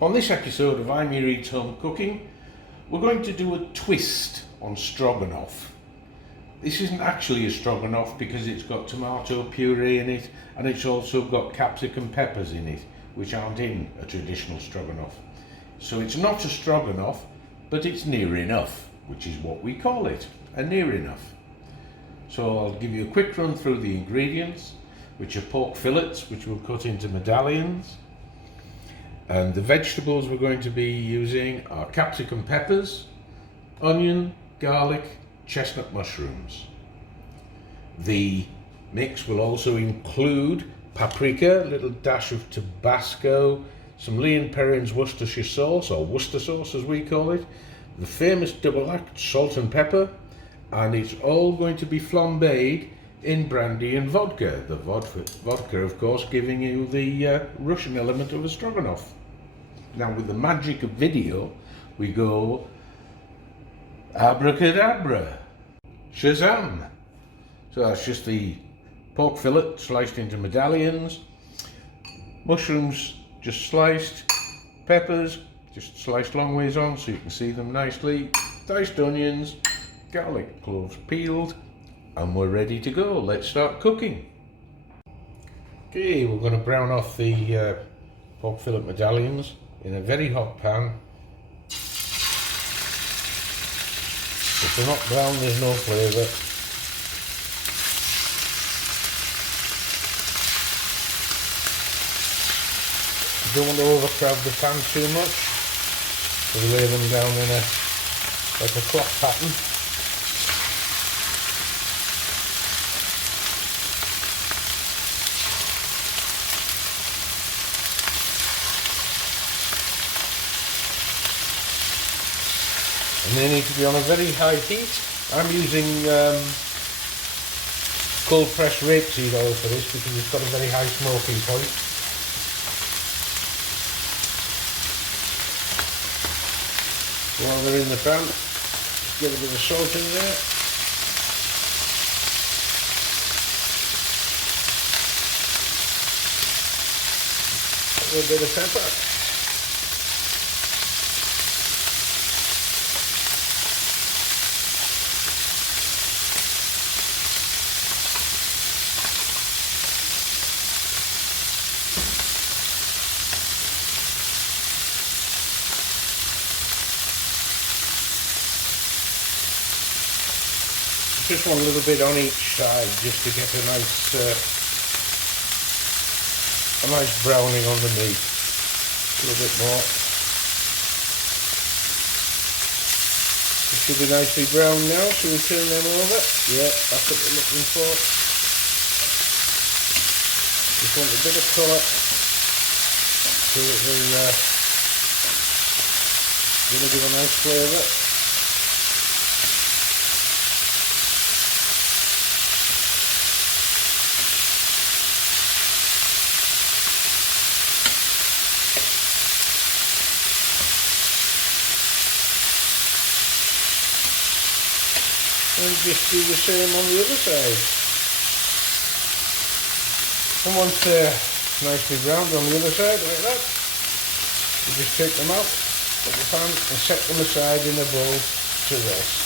On this episode of I'm Here Eats Home Cooking, we're going to do a twist on stroganoff. This isn't actually a stroganoff because it's got tomato puree in it, and it's also got capsicum peppers in it, which aren't in a traditional stroganoff. So it's not a stroganoff, but it's near enough, which is what we call it, a near enough. So I'll give you a quick run through the ingredients, which are pork fillets, which we'll cut into medallions. And the vegetables we're going to be using are capsicum peppers, onion, garlic, chestnut mushrooms. The mix will also include paprika, a little dash of Tabasco, some Lee & Perrins Worcestershire sauce, or Worcester sauce as we call it, the famous double act salt and pepper, and it's all going to be flambéed in brandy and vodka. The vodka, of course, giving you the Russian element of a stroganoff. Now, with the magic of video, we go abracadabra, shazam. So that's just the pork fillet sliced into medallions, mushrooms just sliced, peppers just sliced long ways on so you can see them nicely, diced onions, garlic cloves peeled, and we're ready to go. Let's start cooking. Okay, we're going to brown off the pork fillet medallions in a very hot pan. If they're not brown, there's no flavour. You don't want to overcrowd the pan too much, so we lay them down in like a clock pattern. And they need to be on a very high heat. I'm using cold pressed rapeseed oil for this because it's got a very high smoking point. While they're in the pan, just get a bit of salt in there. A little bit of pepper. Just one little bit on each side, just to get a nice browning on the meat. A little bit more. It should be nicely brown now, so we'll turn them over. Yeah, that's what we're looking for. Just want a bit of colour, so that they're going to give a nice flavour. And just do the same on the other side. And once they're nicely browned on the other side, like that, you just take them out of the pan and set them aside in a bowl to rest.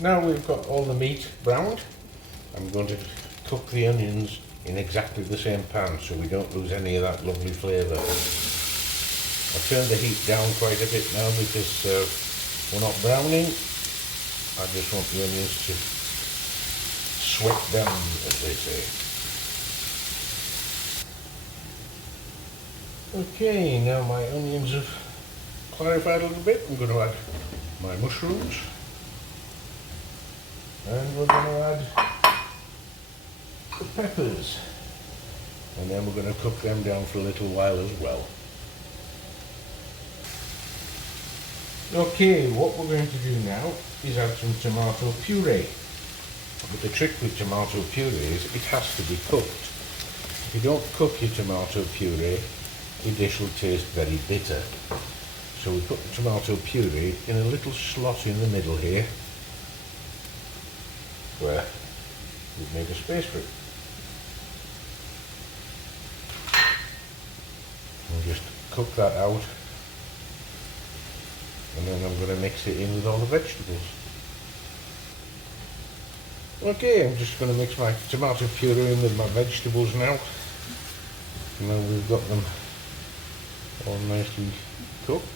Now we've got all the meat browned, I'm going to cook the onions in exactly the same pan so we don't lose any of that lovely flavour. I've turned the heat down quite a bit now because we're not browning. I just want the onions to sweat down, as they say. Okay, now my onions have clarified a little bit. I'm going to add my mushrooms, and we're going to add the peppers, and then we're going to cook them down for a little while as well. Okay, what we're going to do now is add some tomato puree. But the trick with tomato puree is it has to be cooked. If you don't cook your tomato puree, your dish will taste very bitter. So we put the tomato puree in a little slot in the middle here, We've made a space for it. I'll just cook that out, and then I'm going to mix it in with all the vegetables. Okay, I'm just going to mix my tomato puree in with my vegetables now. And then we've got them all nicely cooked.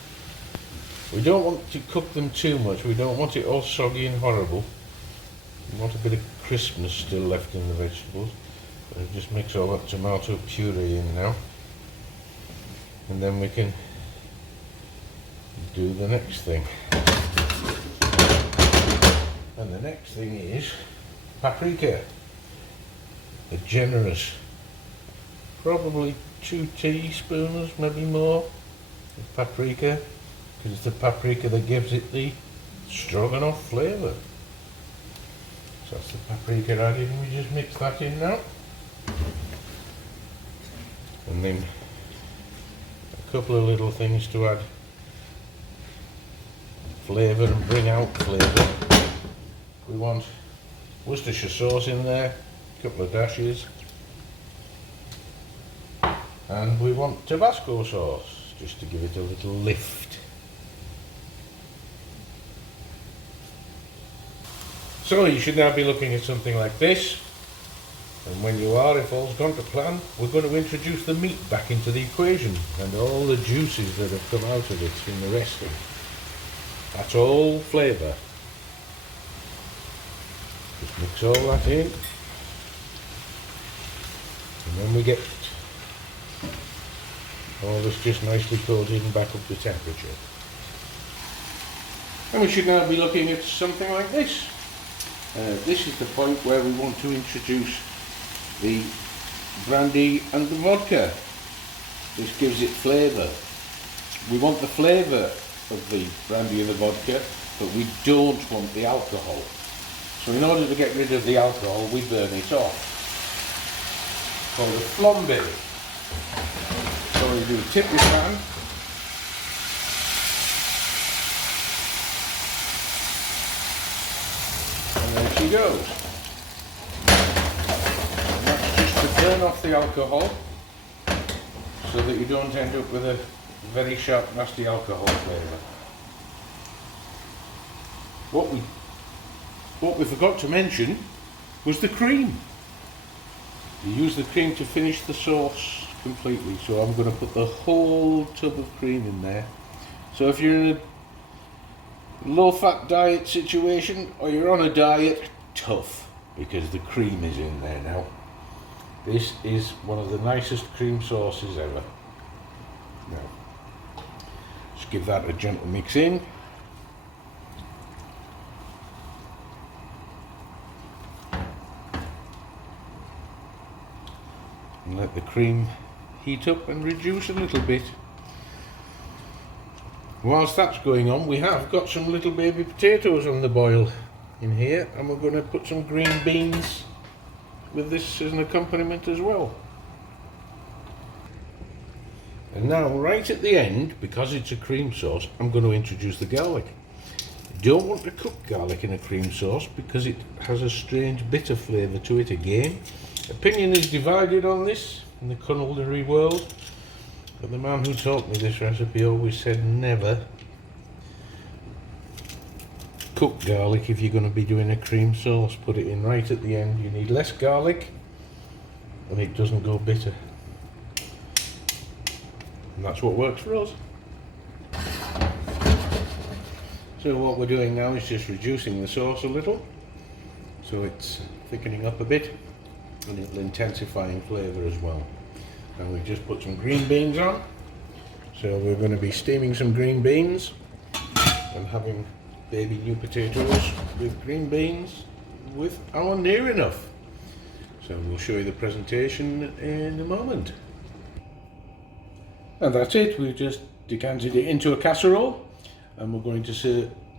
We don't want to cook them too much, we don't want it all soggy and horrible. We want a bit of crispness still left in the vegetables. So just mix all that tomato puree in now. And then we can do the next thing. And the next thing is paprika. A generous, probably 2 teaspoons, maybe more, of paprika, because it's the paprika that gives it the stroganoff flavour. So that's the paprika added, and we just mix that in now. And then a couple of little things to add flavour and bring out flavour. We want Worcestershire sauce in there, a couple of dashes, and we want Tabasco sauce just to give it a little lift. So you should now be looking at something like this, and when you are, if all's gone to plan, we're going to introduce the meat back into the equation and all the juices that have come out of it in the resting. That's all flavour. Just mix all that in, and then we get all this just nicely coated and back up to temperature. And we should now be looking at something like this. This is the point where we want to introduce the brandy and the vodka. This gives it flavour. We want the flavour of the brandy and the vodka, but we don't want the alcohol. So in order to get rid of the alcohol, we burn it off. Called a flambe. So you do tip your pan, and there she goes. And that's just to burn off the alcohol, so that you don't end up with a very sharp, nasty alcohol flavour. What we forgot to mention was the cream. You use the cream to finish the sauce completely, so I'm going to put the whole tub of cream in there. So if you're in a low-fat diet situation, or you're on a diet, tough, because the cream is in there now. This is one of the nicest cream sauces ever. Now, just give that a gentle mix in. And let the cream heat up and reduce a little bit. Whilst that's going on, we have got some little baby potatoes on the boil in here, and we're going to put some green beans with this as an accompaniment as well. And now, right at the end, because it's a cream sauce, I'm going to introduce the garlic. You don't want to cook garlic in a cream sauce because it has a strange bitter flavour to it again. Opinion is divided on this in the culinary world, but the man who taught me this recipe always said never cook garlic if you're going to be doing a cream sauce. Put it in right at the end. You need less garlic and it doesn't go bitter. And that's what works for us. So what we're doing now is just reducing the sauce a little, so it's thickening up a bit, and it'll intensify in flavour as well. And we've just put some green beans on, so we're going to be steaming some green beans and having baby new potatoes with green beans with our Nearenough. So we'll show you the presentation in a moment. And that's it, we've just decanted it into a casserole, and we're going to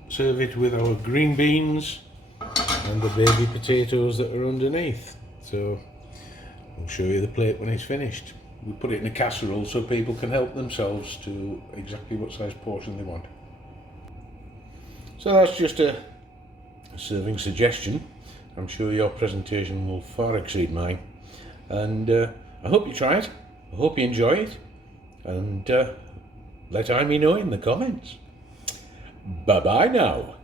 serve it with our green beans and the baby potatoes that are underneath. So I'll show you the plate when it's finished. We put it in a casserole so people can help themselves to exactly what size portion they want. So that's just a serving suggestion. I'm sure your presentation will far exceed mine. And I hope you try it. I hope you enjoy it. And let Amy know in the comments. Bye-bye now.